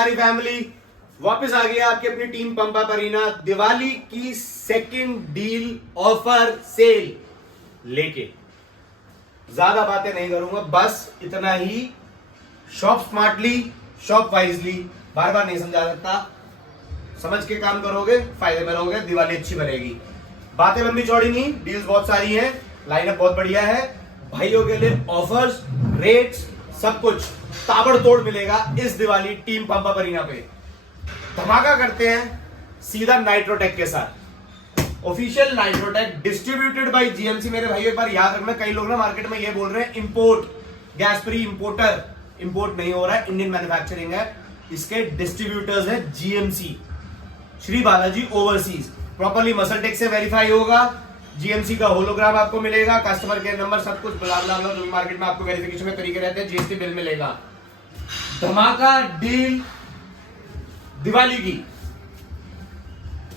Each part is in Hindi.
सारी फैमिली, वापस आ गया आपकी अपनी team pump up arena Diwali की सेकंड डील ऑफर सेल लेके। ज्यादा बातें नहीं करूंगा, बस इतना ही। शॉप स्मार्टली, शॉप वाइजली, बार बार नहीं समझा सकता। समझ के काम करोगे, फायदे में रहोगे, दिवाली अच्छी बनेगी। बातें लंबी चौड़ी नहीं, डील्स बहुत सारी हैं, लाइनअप बहुत बढ़िया है। भाइयों के लिए ऑफर्स, रेट्स, सब कुछ ताबड़तोड़ मिलेगा इस Diwali team pump up arena पे। धमाका करते हैं सीधा नाइट्रोटेक के साथ। Official Nitrotech distributed by GMC. मेरे भाई एक बार याद रखना, कई लोग ना मार्केट में ये बोल रहे हैं import, gas free importer. Import नहीं हो रहा है, इंडियन मैन्युफैक्चरिंग है। इसके डिस्ट्रीब्यूटर्स है GMC, Shri Balaji overseas. Properly MuscleTech से वेरीफाई होगा, जीएमसी का होलोग्राम आपको मिलेगा, कस्टमर केयर नंबर, सब कुछ ब्ला ब्ला ब्ला, जो मार्केट में आपको वेरिफिकेशन में तरीके रहते हैं, जीएसटी बिल मिलेगा। धमाका डील दिवाली की,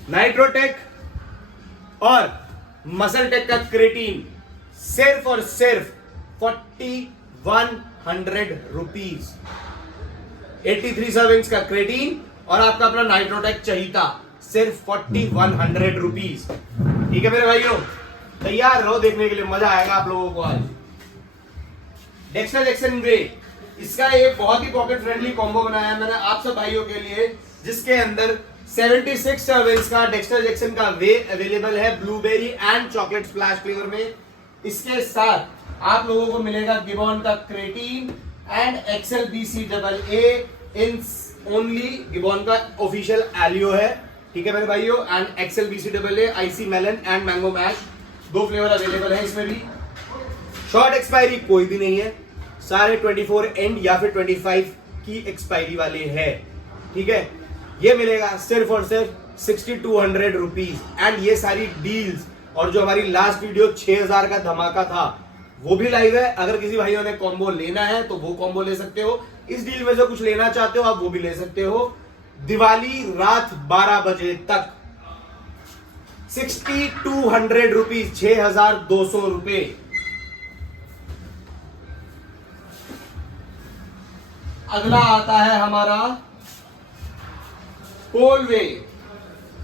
नाइट्रोटेक और मसलटेक का क्रेटीन सिर्फ और सिर्फ 4100 रुपीज। 83 सर्विंग्स का क्रेटीन और आपका अपना नाइट्रोटेक चहीता सिर्फ 4100 रुपीज। ठीक है मेरे भाइयों, तैयार रहो, देखने के लिए मजा आएगा आप लोगों को। आज डेक्स्टर जैक्सन ग्रे, इसका एक बहुत ही पॉकेट फ्रेंडली कॉम्बो बनाया है मैंने आप सब भाइयों के लिए, जिसके अंदर 76 सर्विंग्स का डेक्स्टर जैक्सन का वे अवेलेबल है blueberry and chocolate splash flavour में। इसके साथ आप लोगों को मिलेगा गिबॉन का creatine and Excel BC double A in only. Gibbon का ऑफिशियल एलियो है, ठीक है मेरे भाइयों, and Excel BC double A, icy melon and mango mash, 2 flavour available है इसमें भी। शॉर्ट एक्सपायरी कोई भी नहीं है, सारे 24 एंड या फिर 25 की एक्सपायरी वाले है। ठीक है, ये मिलेगा सिर्फ और सिर्फ 6200 रुपीज। एंड ये सारी डील्स और जो हमारी लास्ट वीडियो 6000 का धमाका था वो भी लाइव है। अगर किसी भाइयों ने कॉम्बो लेना है तो वो कॉम्बो ले सकते हो, इस डील में से कुछ लेना चाहते हो आप वो भी ले सकते हो। दिवाली रात 12 बजे तक 6200 रुपीज, 6200 रुपए। अगला आता है हमारा पोलवे,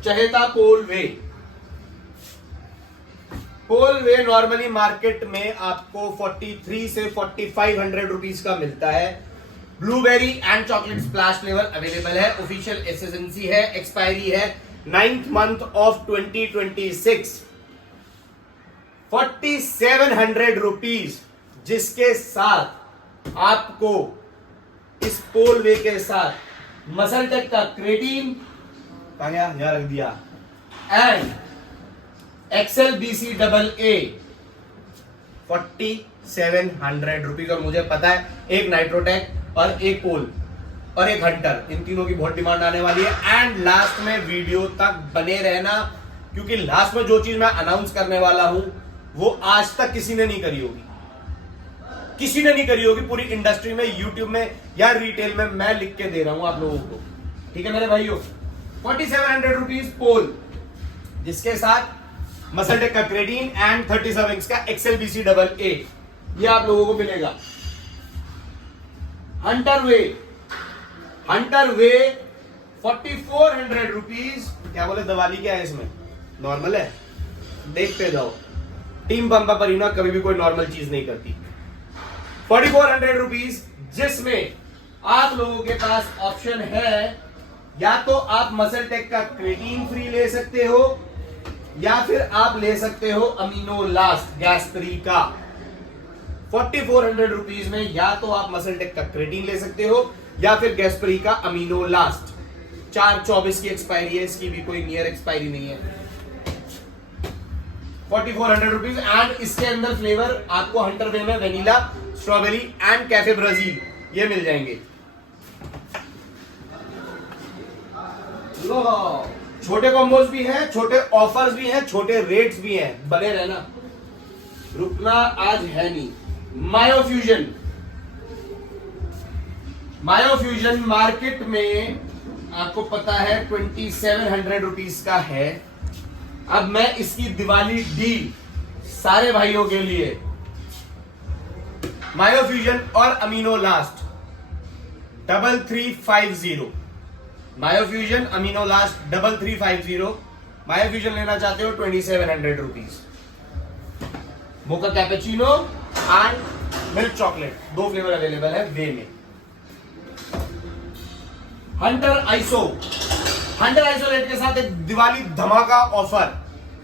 चहेता पोलवे। पोलवे नॉर्मली मार्केट में आपको 43 से 4500 रुपीज का मिलता है। Blueberry and chocolate splash flavour available है, ऑफिशियल एसएसएनसी है, एक्सपायरी है 9th मंथ ऑफ 2026। 4700 रुपीज, जिसके साथ आपको इस पोलवे के साथ मसलटेक का क्रेटीन कहां गया, यहां रख दिया, and Excel BC double A 4700 rupees. और मुझे पता है एक नाइट्रोटेक और एक पोल और एक हंटर, इन तीनों की बहुत डिमांड आने वाली है। एंड लास्ट में वीडियो तक बने रहना, क्योंकि लास्ट में जो चीज मैं अनाउंस करने वाला हूं वो आज तक किसी ने नहीं करी होगी, किसी ने नहीं करी होगी पूरी इंडस्ट्री में, यूट्यूब में या रिटेल में। मैं लिख के दे रहा हूं आप लोगों को, ठीक है मेरे भाइयों। 4700 रुपीज पोल, जिसके साथ मसलटेक का क्रेटीन एंड 30 सर्विंग्स का एक्सेल बीसी डबल ए, ये आप लोगों को मिलेगा। हंटर वे 4400 रुपीज। क्या बोले, दिवाली क्या है इसमें, नॉर्मल है, देखते जाओ। टीम पंप अप अरीना कभी भी कोई नॉर्मल चीज नहीं करती। 4400 रुपीज, जिसमें आप लोगों के पास ऑप्शन है, या तो आप मसलटेक का क्रेटीन फ्री ले सकते हो या फिर आप ले सकते हो अमीनो लास्ट गैस फ्री का। 4400 रुपीज में या तो आप मसलटेक का क्रेटीन ले सकते हो या फिर गैस फ्री का अमीनो लास्ट। 4/24 की एक्सपायरी है, इसकी भी कोई नियर एक्सपायरी नहीं है। 4400 रुपीज। एंड इसके अंदर फ्लेवर आपको हंटर वे में vanilla, strawberry and cafe Brazil ये मिल जाएंगे। लो, छोटे कॉम्बोज भी हैं, छोटे ऑफर्स भी हैं, छोटे रेट्स भी हैं, बने रहना, रुकना आज है नहीं। मायोफ्यूजन मार्केट में आपको पता है 2700 रुपीज का है। अब मैं इसकी दिवाली डील सारे भाइयों के लिए, मायोफ्यूजन और amino last 3350 Myofusion amino last 3350। Myofusion लेना चाहते हो 2700 rupees. Mocha cappuccino and milk chocolate, 2 flavour available है वे में। हंटर आइसोलेट के साथ एक दिवाली धमाका ऑफर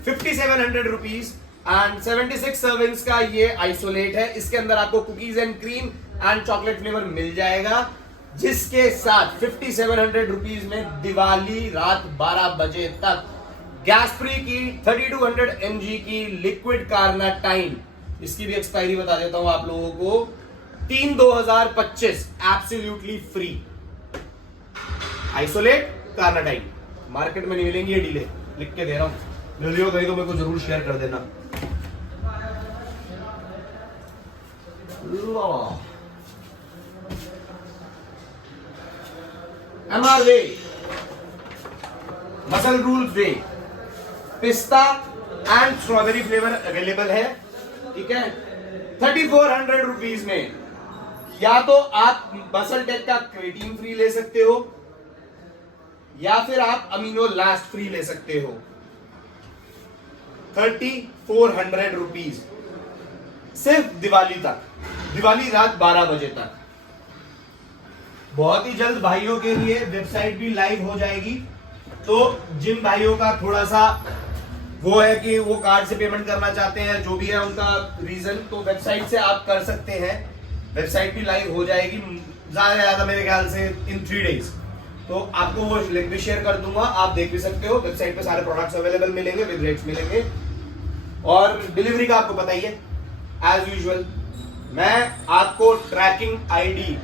5700 रुपीज एंड 76 सर्विंग्स का ये आइसोलेट है। इसके अंदर आपको cookies and cream and chocolate flavour मिल जाएगा, जिसके साथ 5700 रुपीज में दिवाली रात 12 बजे तक गैस फ्री की 3200 mg की लिक्विड कार्नाटाइन, इसकी भी एक्सपायरी बता देता हूं आप लोगों को, 3/2025 एब्सोल्युटली फ्री। आइसोलेट कार्नाटाइन मार्केट में नहीं मिलेंगी, ये डीले लिख के दे रहा हूं, मिल रही हो कहीं तो मेरे को जरूर शेयर कर देना। MR वे, मसल रूल्स वे, पिस्ता एंड स्ट्रॉबेरी फ्लेवर अवेलेबल है, ठीक है। 3400 रुपीज में या तो आप मसल टेक का क्रेटीन फ्री ले सकते हो या फिर आप अमीनो लास्ट फ्री ले सकते हो। 3400 रुपीज सिर्फ दिवाली तक, दिवाली रात 12 बजे तक। बहुत ही जल्द भाइयों के लिए वेबसाइट भी लाइव हो जाएगी, तो जिन भाइयों का थोड़ा सा वो है कि वो कार्ड से पेमेंट करना चाहते हैं, जो भी है उनका रीजन, तो वेबसाइट से आप कर सकते हैं। वेबसाइट भी लाइव हो जाएगी ज्यादा से ज्यादा मेरे ख्याल से इन 3 डेज, तो आपको वो लिंक भी शेयर कर दूंगा, आप देख भी सकते हो। वेबसाइट पे सारे प्रोडक्ट्स अवेलेबल मिलेंगे, विद रेट्स मिलेंगे, और डिलीवरी का आपको पता ही है एज यूजुअल। मैं आपको ट्रैकिंग आईडी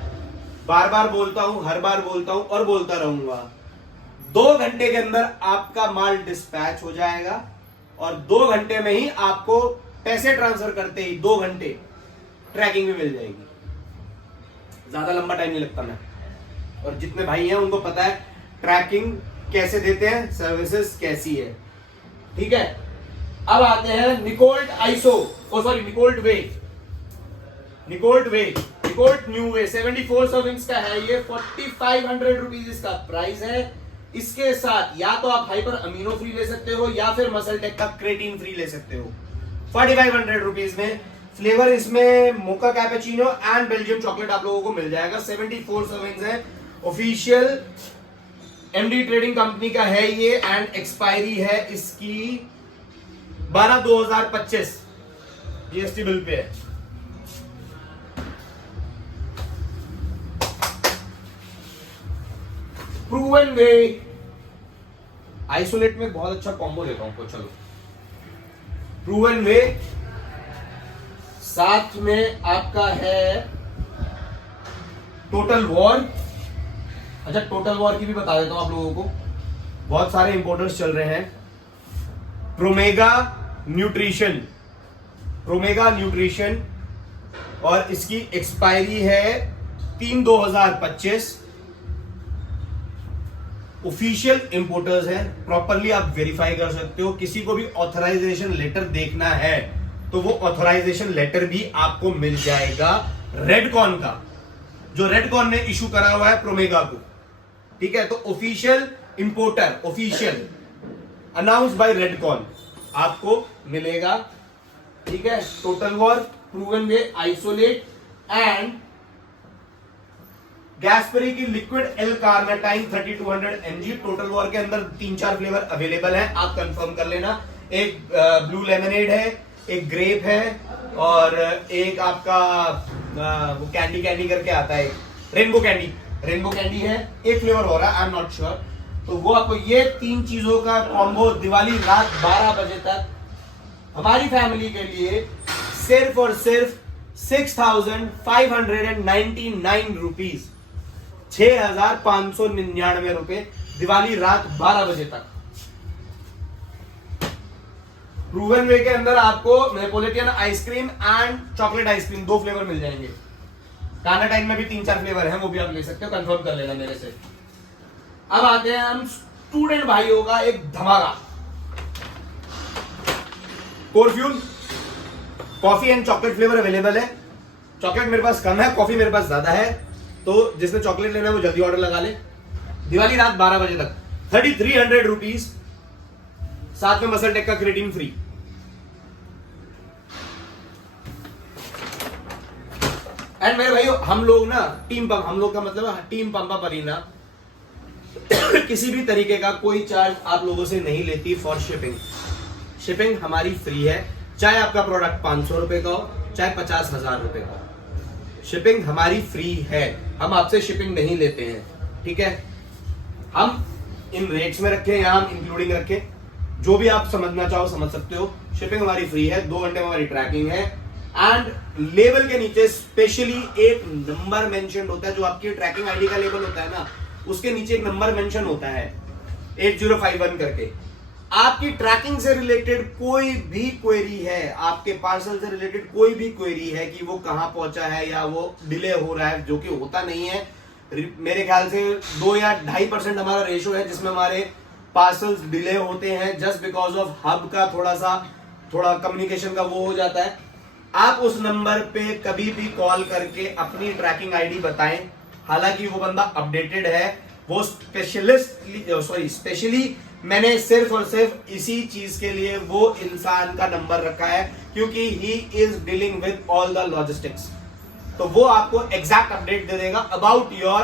बार बार बोलता हूं, हर बार बोलता हूं और बोलता रहूंगा, 2 घंटे के अंदर आपका माल डिस्पैच हो जाएगा और 2 घंटे में ही आपको पैसे ट्रांसफर करते ही 2 घंटे ट्रैकिंग भी मिल जाएगी। ज्यादा लंबा टाइम नहीं लगता मैं, और जितने भाई हैं उनको पता है ट्रैकिंग कैसे देते हैं, सर्विसेज कैसी है, ठीक है। अब आते हैं निकोल्ट न्यू वे 74 सर्विंग्स का है ये, 4500 रुपीज इसका प्राइस है। इसके साथ या तो आप हाइपर अमीनो फ्री ले सकते हो या फिर मसल टेक का क्रेटीन फ्री ले सकते हो 4500 रुपीज में। फ्लेवर इसमें मोका कैपेचिनो एंड बेल्जियम चॉकलेट आप लोगों को मिल जाएगा। 74 सर्विंग्स है, ऑफिशियल एमडी ट्रेडिंग कंपनी का है ये, एंड एक्सपायरी है इसकी 12/2025 जीएसटी बिल पे है। प्रूवन वे आइसोलेट में बहुत अच्छा कॉम्बो देता हूं, चलो प्रूवन वे, साथ में आपका है टोटल वॉर। अच्छा, टोटल वॉर की भी बता देता हूं आप लोगों को, बहुत सारे इंपोर्टर्स चल रहे हैं। प्रोमेगा न्यूट्रिशन और इसकी एक्सपायरी है 3/2025। ऑफिशियल इंपोर्टर्स हैं, प्रॉपरली आप वेरीफाई कर सकते हो। किसी को भी ऑथराइजेशन लेटर देखना है तो वो ऑथराइजेशन लेटर भी आपको मिल जाएगा रेडकॉन का, जो रेडकॉन ने इशू करा हुआ है प्रोमेगा को, ठीक है। तो official importer, official announce by Redcon आपको मिलेगा, ठीक है। Total war, proven whey isolate and Gaspari की liquid L carnitine 3200 mg। Total war के अंदर 3-4 फ्लेवर अवेलेबल है, आप कंफर्म कर लेना। एक ब्लू लेमनेड है, एक ग्रेप है, और एक आपका वो कैंडी करके आता है, रेनबो कैंडी है। एक फ्लेवर हो रहा है, आई एम नॉट श्योर। तो वो आपको ये 3 चीजों का कॉम्बो दिवाली रात 12 बजे तक हमारी फैमिली के लिए सिर्फ और सिर्फ 6599 रुपीज, 6599 रुपए, दिवाली रात 12 बजे तक। प्रूवन वे के अंदर आपको Neapolitan ice cream and chocolate ice cream 2 flavour मिल जाएंगे। कार्नाटाइन में भी 3-4 फ्लेवर हैं, वो भी आप ले सकते हो, कंफर्म कर लेना मेरे से। अब आते हैं हम स्टूडेंट भाइयों का एक धमाका, कोरफ्यूल coffee and chocolate flavour available है। चॉकलेट मेरे पास कम है, कॉफी मेरे पास ज्यादा है, तो जिसने चॉकलेट लेना है वो जल्दी ऑर्डर लगा ले। दिवाली रात 12 बजे तक 3300 रुपीज, साथ में मसल टेक का क्रिएटिन फ्री। एंड मेरे भाई हम लोग ना टीम पंप, हम लोग का मतलब टीम पंपा परीना किसी भी तरीके का कोई चार्ज आप लोगों से नहीं लेती फॉर शिपिंग। शिपिंग हमारी फ्री है, चाहे आपका प्रोडक्ट 500 रुपए का हो, चाहे 50,000 रुपए का हो, शिपिंग हमारी फ्री है। हम आपसे शिपिंग नहीं लेते हैं, ठीक है। हम इन रेट्स में रखें या हम इंक्लूडिंग रखें, जो भी आप समझना चाहो समझ सकते हो। शिपिंग हमारी फ्री है, 2 घंटे में हमारी ट्रैकिंग है। एंड लेबल के नीचे स्पेशली एक नंबर मेंशन होता है, जो आपकी ट्रैकिंग आईडी का लेबल होता है ना, उसके नीचे एक नंबर मेंशन होता है 8051 करके। आपकी ट्रैकिंग से रिलेटेड कोई भी क्वेरी है, आपके पार्सल से रिलेटेड कोई भी क्वेरी है कि वो कहां पहुंचा है या वो डिले हो रहा है, जो कि होता नहीं है। मेरे ख्याल से 2 या 2.5% हमारा रेशो है जिसमें हमारे पार्सल्स डिले होते हैं, जस्ट बिकॉज ऑफ हब का थोड़ा कम्युनिकेशन का वो हो जाता है। आप उस नंबर पे कभी भी कॉल करके अपनी ट्रैकिंग आईडी बताएं। हालांकि वो बंदा अपडेटेड है, वो स्पेशली मैंने सिर्फ और सिर्फ इसी चीज के लिए वो इंसान का नंबर रखा है, क्योंकि he is dealing with all the logistics. तो वो आपको एग्जैक्ट अपडेट दे देगा अबाउट योर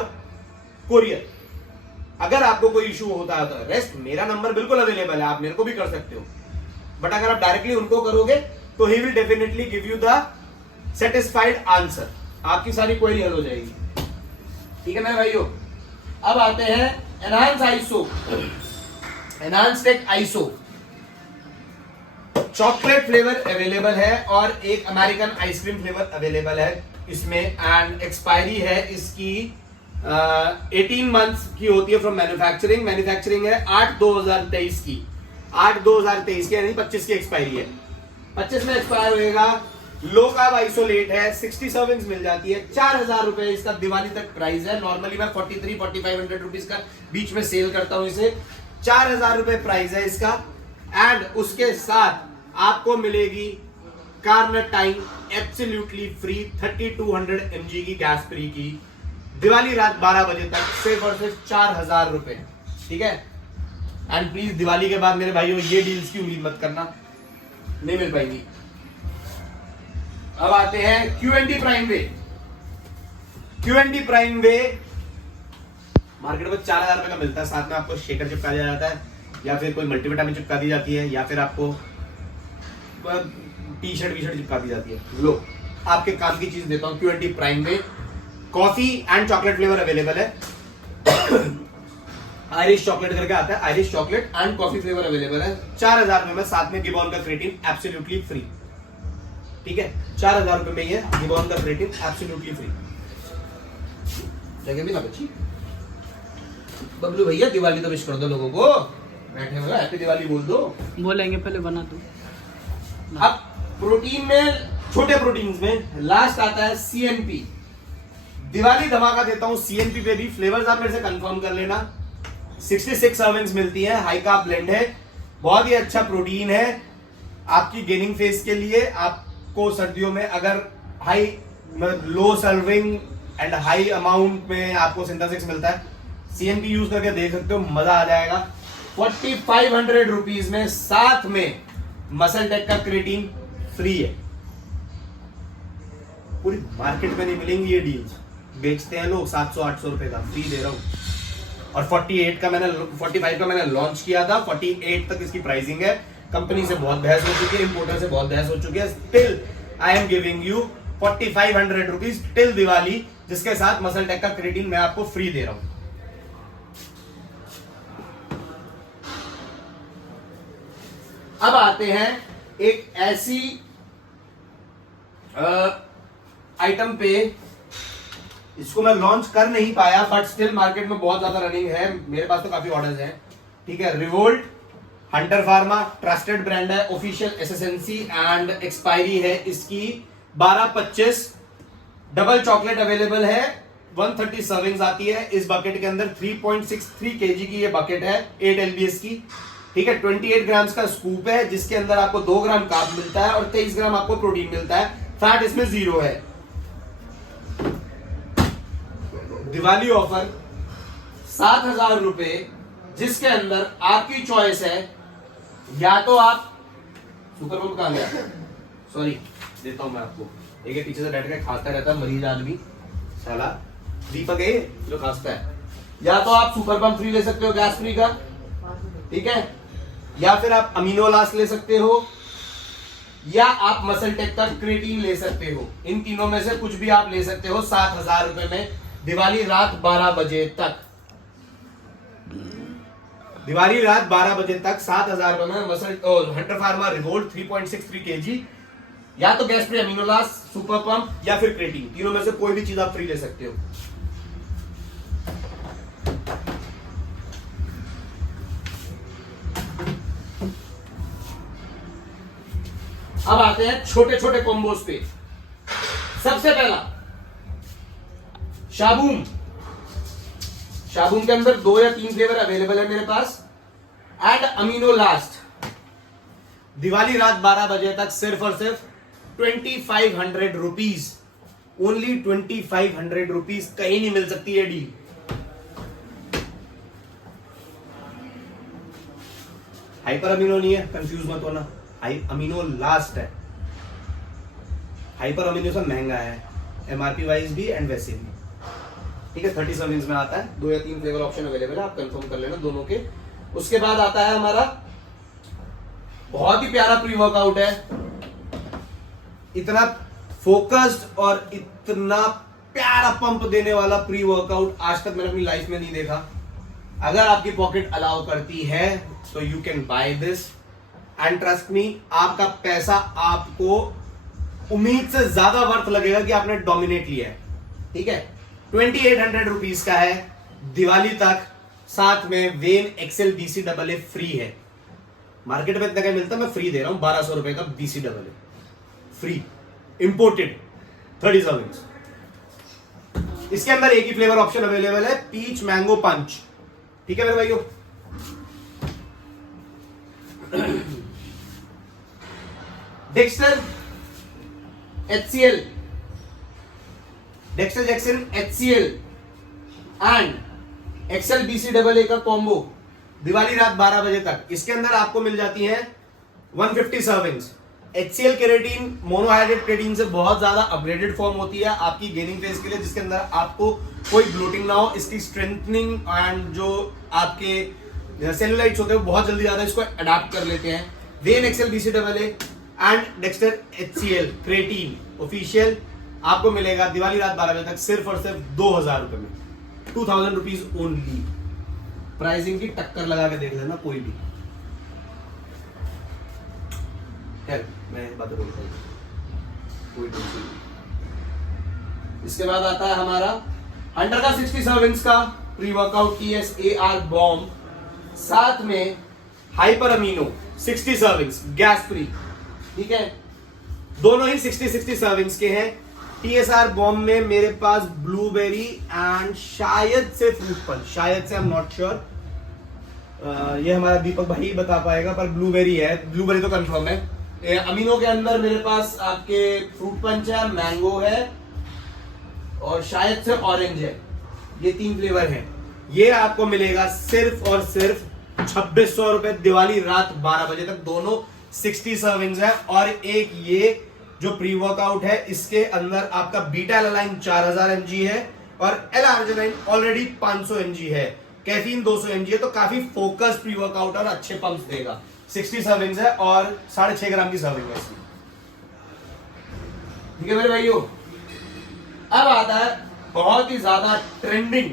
कुरियर। अगर आपको कोई इशू होता है तो रेस्ट मेरा नंबर बिल्कुल अवेलेबल है, आप मेरे को भी कर सकते हो। बट अगर आप डायरेक्टली उनको करोगे तो he will definitely give you the satisfied answer, आपकी सारी क्वेरी हल हो जाएगी, ठीक है मेरे भाइयों। अब आते हैं enhance iso, enhance tech iso. Chocolate flavour available है और एक अमेरिकन आइसक्रीम फ्लेवर अवेलेबल है इसमें। एंड एक्सपायरी है इसकी 18 मंथ्स की होती है फ्रॉम मैन्युफैक्चरिंग। मैन्युफैक्चरिंग है 8/2023 की, 8/2023 की, यानी 25 की एक्सपायरी है। 25 में एक्सपायर होएगा। लो कार्ब आइसोलेट है, 60 सर्विंग्स मिल जाती है, 4000 रुपए इसका दिवाली तक प्राइस है। नॉर्मली मैं 43-4500 रुपीज का बीच में सेल करता हूं इसे, 4000 रुपए प्राइस है इसका। एंड उसके साथ आपको मिलेगी कार्नाटाइन एब्सोल्युटली फ्री 3200 mg की गैस फ्री की, दिवाली रात 12 बजे तक, सिर्फ और सिर्फ 4000 रुपए, ठीक है। एंड प्लीज दिवाली के बाद मेरे भाइयों ये डील्स की उम्मीद मत करना, नहीं मिल पाएंगी। अब आते हैं क्यूएनडी प्राइम वे। क्यूएनडी प्राइम वे मार्केट में 4000 रुपए का मिलता है, साथ में आपको शेकर चिपका दिया जाता है, या फिर कोई मल्टीविटामिन चिपका दी जाती है, या फिर आपको टी शर्ट चिपका दी जाती है। लो आपके काम की चीज देता हूं, QNT prime whey. Coffee and chocolate flavour available है। आयरिश चॉकलेट करके आता है, Irish chocolate and coffee flavour available है। 4000 रुपए में, साथ में गिबॉन का क्रिएटिन एब्सोल्युटली फ्री, ठीक है। 4000 रुपए में ये गिबॉन का क्रिएटिन एब्सोल्युटली फ्री। जगह भी ना बची। बबलू भैया दिवाली तो विश कर दो लोगों को, बैठे हुए हैप्पी दिवाली बोल दो। बोलेंगे, पहले बना दो। अब प्रोटीन में, छोटे प्रोटीन्स में लास्ट आता है सीएनपी। दिवाली धमाका देता हूं सीएनपी पे भी। फ्लेवर्स आप मेरे से कंफर्म कर लेना। 66 सर्विंग्स मिलती है, हाई कार्ब ब्लेंड है, बहुत ही अच्छा प्रोटीन है आपकी गेनिंग फेज के लिए। आपको सर्दियों में अगर लो सर्विंग एंड हाई अमाउंट में आपको सिंथेसिस मिलता है, सीएनपी यूज करके देख सकते हो, मजा आ जाएगा। 4500 रुपीज में, साथ में मसल टेक का क्रिएटिन फ्री है। पूरी मार्केट में नहीं मिलेंगी ये डील्स, बेचते हैं लोग 700-800 रुपए का, फ्री दे रहा हूं। और 45 का मैंने लॉन्च किया था, 48 तक इसकी प्राइसिंग है। कंपनी से बहुत बहस हो चुकी है, इंपोर्टर से बहुत बहस हो चुकी है। Still I am giving you 4500 rupees till Diwali, जिसके साथ मसल टेक का क्रिएटिन मैं आपको फ्री दे रहा हूं। अब आते हैं एक ऐसी आइटम पे, इसको मैं लॉन्च कर नहीं पाया बट स्टिल मार्केट में बहुत ज्यादा रनिंग है, मेरे पास तो काफी ऑर्डर्स हैं, ठीक है। Revolt Hunter pharma trusted brand है, ऑफिशियल एसएसएनसी एंड एक्सपायरी है इसकी 12/25। डबल चॉकलेट अवेलेबल है, 130 सर्विंग्स आती है इस बकेट के अंदर। 3.63 kg की ये बकेट है, 8 LBS की, ठीक है। 28 ग्राम्स का स्कूप है, जिसके अंदर आपको 2 ग्राम कार्ब मिलता है और 23 ग्राम आपको प्रोटीन मिलता है। फैट इसमें 0 है। दिवाली ऑफर 7,000 रुपए, जिसके अंदर आपकी चॉइस है, या तो आप सुपर पंप कहां गया, सॉरी देता हूं मैं आपको, एक पीछे से बैठ के खाता रहता है मरीज आदमी साला, दीपक है जो खांसता है। या तो आप सुपर पंप फ्री ले सकते हो गैस फ्री का, ठीक है, या फिर आप अमीनो लास्ट ले सकते हो, या आप मसल टेक का क्रिएटिन ले सकते हो। इन तीनों में से कुछ भी आप ले सकते हो 7,000 रुपए में, दिवाली रात 12 बजे तक। दिवाली रात 12 बजे तक 7,000 रुपए में muscle Hunter pharma revolt 3.63 kg, या तो gas free, amino last, super pump या फिर क्रिएटिन, तीनों में से कोई भी चीज आप फ्री ले सकते हो। अब आते हैं छोटे छोटे कॉम्बोज पे। सबसे पहला शाबूम। शाबूम के अंदर 2 या 3 फ्लेवर अवेलेबल है मेरे पास, एंड अमीनो लास्ट। दिवाली रात 12 बजे तक सिर्फ और सिर्फ 2500 रुपीज, ओनली 2500 रुपीज, कहीं नहीं मिल सकती है डील। हाइपर अमीनो नहीं है, कंफ्यूज मत होना, अमीनो लास्ट है। हाइपर अमीनो से महंगा है एमआरपी वाइज भी एंड वैसे भी, ठीक है। 30 सर्विंग्स में आता है, 2 या 3 फ्लेवर ऑप्शन अवेलेबल है, आप कंफर्म कर लेना दोनों के। उसके बाद आता है हमारा बहुत ही प्यारा प्री वर्कआउट है, इतना फोकस्ड और इतना प्यारा पंप देने वाला प्री वर्कआउट आज तक मैंने अपनी लाइफ में नहीं देखा। अगर आपकी पॉकेट अलाउ करती है तो you can by this, and trust me, आपका पैसा आपको उम्मीद से ज्यादा वर्थ लगेगा कि आपने डोमिनेट लिया है, ठीक है। 2800 रुपीज का है दिवाली तक, साथ में वेन एक्सेल BCAA फ्री है। मार्केट में इतना क्या मिलता है, मैं फ्री दे रहा हूं 1200 रुपए का BCAA फ्री, इंपोर्टेड 30 सर्विंग्स। इसके अंदर एक ही फ्लेवर ऑप्शन अवेलेबल है, पीच मैंगो पंच, ठीक है मेरे भाइयों। Dexter HCL, Dexter Jackson HCL and Excel BCAA का कॉम्बो दिवाली रात 12 बजे तक। इसके अंदर आपको मिल जाती है 150 सर्विंग्स। HCL केरेटीन मोनोहाइड्रेट क्रेटीन से बहुत ज्यादा अपग्रेडेड फॉर्म होती है आपकी गेनिंग फेज के लिए, जिसके अंदर आपको कोई ब्लोटिंग ना हो। इसकी स्ट्रेंथनिंग एंड जो आपके सेलुलाइट्स होते हैं वो बहुत जल्दी ज्यादा इसको अडॉप्ट कर लेते हैं। When Excel BCAA and Dexter HCL creatine official आपको मिलेगा दिवाली रात 12 बजे तक सिर्फ और सिर्फ 2000 रुपए में, 2000 रुपीज ओनली। प्राइसिंग की टक्कर लगा के देख लेना कोई भी। मैं बात बोलता हूं, कोई टेंशन नहीं। इसके बाद आता है हमारा हंटर का 60 सर्विंग्स का प्री वर्कआउट TSAR बॉम्ब, साथ में hyper amino 60 servings gas free, ठीक है। दोनों ही 60 सर्विंग्स के हैं। TSR बॉम्ब में मेरे पास ब्लूबेरी एंड शायद से फ्रूट पंच, शायद से, आई एम नॉट श्योर, ये हमारा दीपक भाई बता पाएगा, पर ब्लूबेरी है, ब्लूबेरी तो कंफर्म है। अमीनो के अंदर मेरे पास आपके फ्रूट पंच है, मैंगो है और शायद से ऑरेंज है, ये 3 फ्लेवर हैं। ये आपको मिलेगा सिर्फ और सिर्फ 2600 रुपए दिवाली रात 12 बजे तक। दोनों 60 सर्विंग्स है, और एक ये जो प्री वर्कआउट है इसके अंदर आपका बीटा एलानाइन 4000 mg है और एल आर्जिनाइन ऑलरेडी 500 mg है, कैफीन 200 mg है, तो काफी फोकस्ड प्री वर्कआउट और अच्छे पंप्स देगा। 60 सर्विंग्स है और 6.5 ग्राम की सर्विंग है इसकी, ठीक है मेरे भाइयों। अब आता है बहुत ही ज्यादा ट्रेंडिंग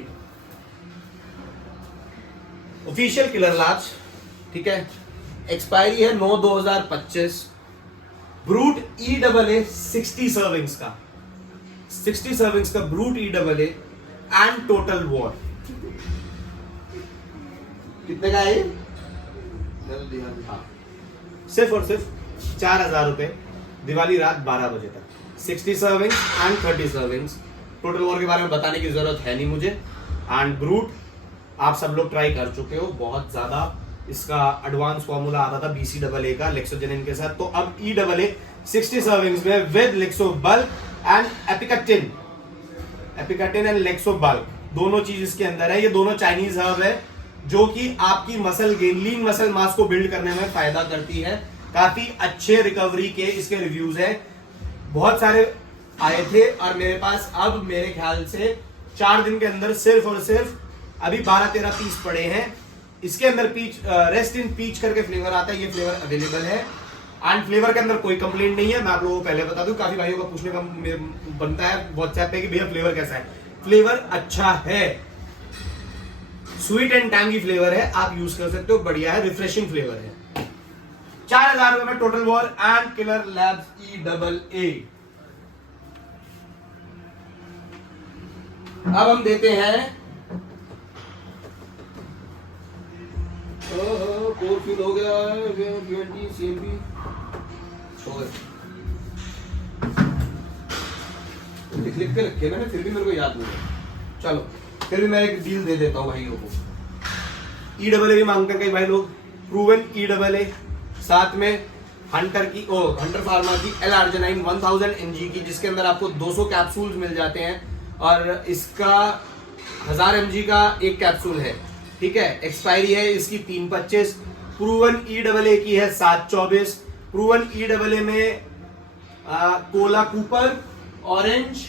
ऑफिशियल किलर लार्ज, ठीक है। एक्सपायरी है 9/2025, ब्रूट EAA 60 सर्विंग्स का, 60 सर्विंग्स का brute EAA and total war. कितने का है ये? सिर्फ और सिर्फ 4000 रुपए दिवाली रात 12 बजे तक। 60 servings and 30 servings. Total war के बारे में बताने की जरूरत है नहीं मुझे। एंड ब्रूट आप सब लोग ट्राई कर चुके हो, बहुत ज्यादा इसका एडवांस फॉर्मूला आता था BCAA का लेक्सोजेनिन के साथ। तो अब EAA 60 सर्विंग्स में विद लेक्सोबल्क एंड एपिकटिन एंड लेक्सोबल्क दोनों चीज इसके अंदर है। ये दोनों चाइनीज हर्ब है जो कि आपकी muscle gain, lean muscle mass को बिल्ड करने में फायदा करती है। काफी अच्छे रिकवरी के इसके रिव्यूज है, बहुत सारे आए थे और मेरे पास अब मेरे ख्याल से 4 दिन के अंदर सिर्फ और सिर्फ अभी 12-13 पीस पड़े हैं। इसके अंदर पीच, रेस्ट इन पीच करके फ्लेवर आता है, ये फ्लेवर अवेलेबल है एंड फ्लेवर के अंदर कोई कंप्लेंट नहीं है। मैं आप लोगों को पहले बता दूं, काफी भाइयों का पूछने का बनता है व्हाट्सएप पे कि भैया फ्लेवर कैसा है। फ्लेवर अच्छा है, स्वीट एंड टैंगी फ्लेवर है, आप यूज कर सकते हो, बढ़िया है, रिफ्रेशिंग फ्लेवर है। 4000 रुपए में total war and killer labs EAA। अब हम देते हैं फील हो गया लिख के रखे मैंने, फिर भी मेरे को याद नहीं है। चलो फिर भी मैं एक डील दे देता हूँ भाइयों को। EAA भी मांगते हैं कई भाई लोग, प्रूवन EAA, साथ में हंटर फार्मा की L-arginine 1000 mg की, जिसके अंदर आपको 200 कैप्सूल्स मिल जाते हैं और इसका 1000 mg का एक कैप्सूल है, ठीक है। एक्सपायरी है इसकी 3/25। प्रूवन EAA की है 7/24। प्रूवन EAA में कोला कूपर, ऑरेंज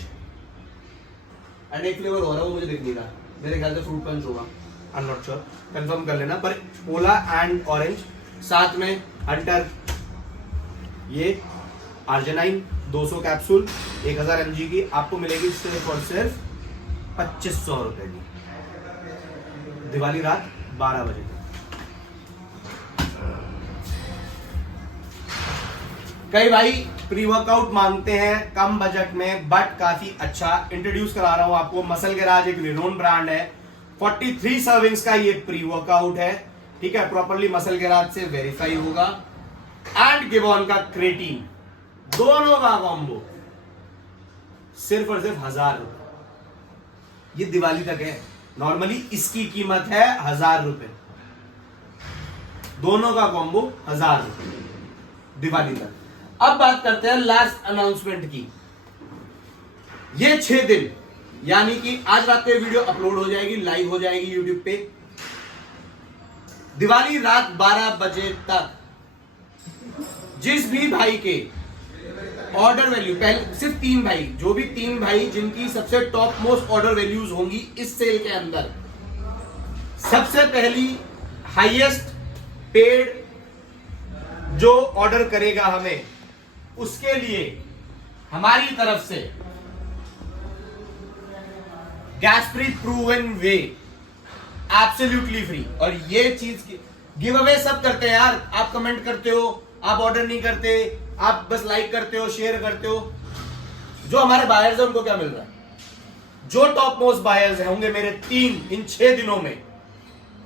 एंड एक फ्लेवर हो रहा है वो मुझे दिख नहीं रहा, मेरे ख्याल से फ्रूट पंच होगा, I am not sure, confirm कर लेना। पर कोला एंड ऑरेंज, साथ में हंटर ये आर्जिनाइन 200 कैप्सूल 1000 mg की आपको मिलेगी सिर्फ और सिर्फ 2500 रुपए की, दिवाली रात 12 बजे। कई भाई प्री वर्कआउट मांगते हैं कम बजट में बट काफी अच्छा, इंट्रोड्यूस करा रहा हूं आपको। मसल गैराज एक रिनोन ब्रांड है, 43 सर्विंग्स का ये प्री वर्कआउट है, ठीक है, प्रॉपरली मसल गैराज से वेरीफाई होगा। एंड गिबॉन का क्रेटीन, दोनों का कॉम्बो सिर्फ और सिर्फ 1000 रुपए। ये दिवाली तक है, नॉर्मली इसकी कीमत है 1000 रुपए, दोनों का कॉम्बो 1000 रुपए दिवाली तक। अब बात करते हैं लास्ट अनाउंसमेंट की। ये 6 दिन यानी कि आज रात को ये वीडियो अपलोड हो जाएगी, लाइव हो जाएगी यूट्यूब पे, दिवाली रात 12 बजे तक जिस भी भाई के ऑर्डर वैल्यू, पहले सिर्फ 3 भाई, जो भी 3 भाई जिनकी सबसे टॉप मोस्ट ऑर्डर वैल्यूज होंगी इस सेल के अंदर, सबसे पहली हाईएस्ट पेड जो ऑर्डर करेगा हमें, उसके लिए हमारी तरफ से गैस्प्री प्रूवन वे एब्सोल्युटली फ्री। और ये चीज गिव अवे सब करते हैं यार, आप कमेंट करते हो, आप ऑर्डर नहीं करते, आप बस लाइक करते हो, शेयर करते हो। जो हमारे बायर्स हैं उनको क्या मिल रहा है? जो टॉप मोस्ट बायर्स होंगे मेरे 3 इन 6 दिनों में,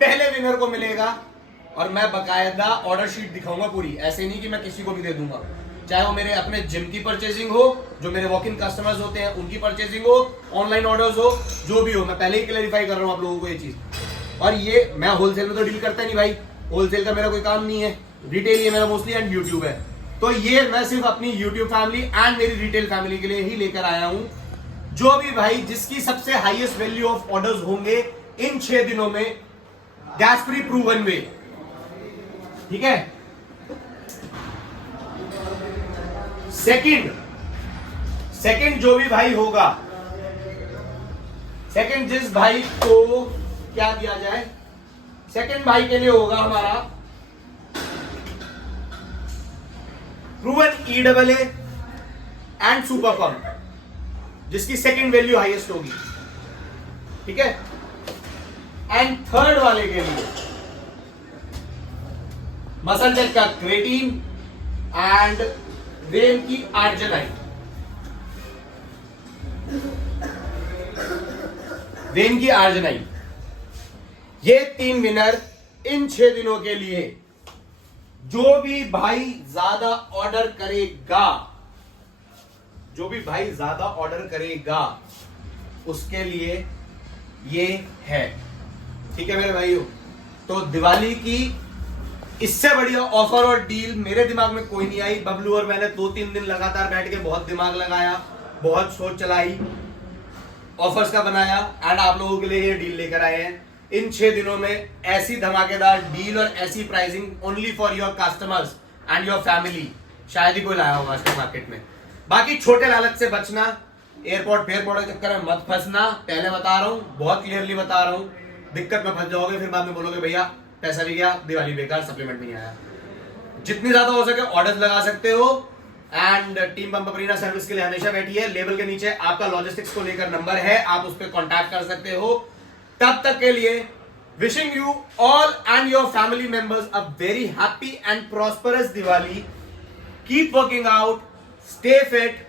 पहले विनर को मिलेगा। और मैं बकायदा ऑर्डर शीट दिखाऊंगा पूरी, ऐसे नहीं कि मैं किसी को भी दे दूंगा, चाहे वो मेरे अपने जिम की परचेजिंग हो, जो मेरे वॉक इन कस्टमर्स होते हैं उनकी परचेजिंग हो, ऑनलाइन ऑर्डर्स हो, जो भी हो। मैं पहले ही क्लैरिफाई कर रहा हूं आप लोगों को ये चीज। और ये मैं होलसेल में तो डील करता नहीं भाई, होलसेल का मेरा कोई काम नहीं है, रिटेल ये मेरा मोस्टली एंड यूट्यूब है। तो ये मैं सिर्फ अपनी यूट्यूब फैमिली एंड मेरी रिटेल फैमिली के लिए ही लेकर आया हूं। जो भी भाई जिसकी सबसे हाईएस्ट वैल्यू ऑफ ऑर्डर्स होंगे इन 6 दिनों में, गैस्प्री प्रूवन वे, ठीक है। सेकंड जो भी भाई होगा, सेकंड जिस भाई को क्या दिया जाए, सेकंड भाई के लिए होगा हमारा proven EAA and super pump, जिसकी सेकंड वैल्यू हाईएस्ट होगी, ठीक है। एंड थर्ड वाले के लिए मसल जेट का क्रेटीन एंड वेन की आर्जिनाइन, वेन की आर्जिनाइन, ये 3 विनर इन 6 दिनों के लिए। जो भी भाई ज्यादा ऑर्डर करेगा, जो भी भाई ज्यादा ऑर्डर करेगा उसके लिए ये है, ठीक है मेरे भाइयों। तो दिवाली की इससे बढ़िया ऑफर और डील मेरे दिमाग में कोई नहीं आई। बबलू और मैंने 2-3 दिन लगातार बैठ के बहुत दिमाग लगाया, बहुत सोच चलाई ऑफर्स का बनाया एंड आप लोगों के लिए ये डील लेकर आए हैं। इन 6 दिनों में ऐसी धमाकेदार डील और ऐसी pricing only for your customers and your family शायद ही कोई लाया होगा आज के मार्केट में। बाकी छोटे लालच से बचना, एयरपोर्ट फेयरपोर्ट के चक्कर में मत फंसना, पहले बता रहा हूं, बहुत क्लियरली बता रहा हूं, दिक्कत में फंस जाओगे, फिर बाद में बोलोगे भैया पैसा भी गया, दिवाली बेकार, सप्लीमेंट नहीं आया। जितनी ज्यादा हो सके ऑर्डर्स लगा सकते हो and team pump arena service के लिए हमेशा बैठी है। लेवल के नीचे आपका लॉजिस्टिक्स को लेकर नंबर है, आप उस पर कॉन्टैक्ट कर सकते हो। तब तक के लिए wishing you all and your family members a very happy and prosperous Diwali. Keep working out, stay fit,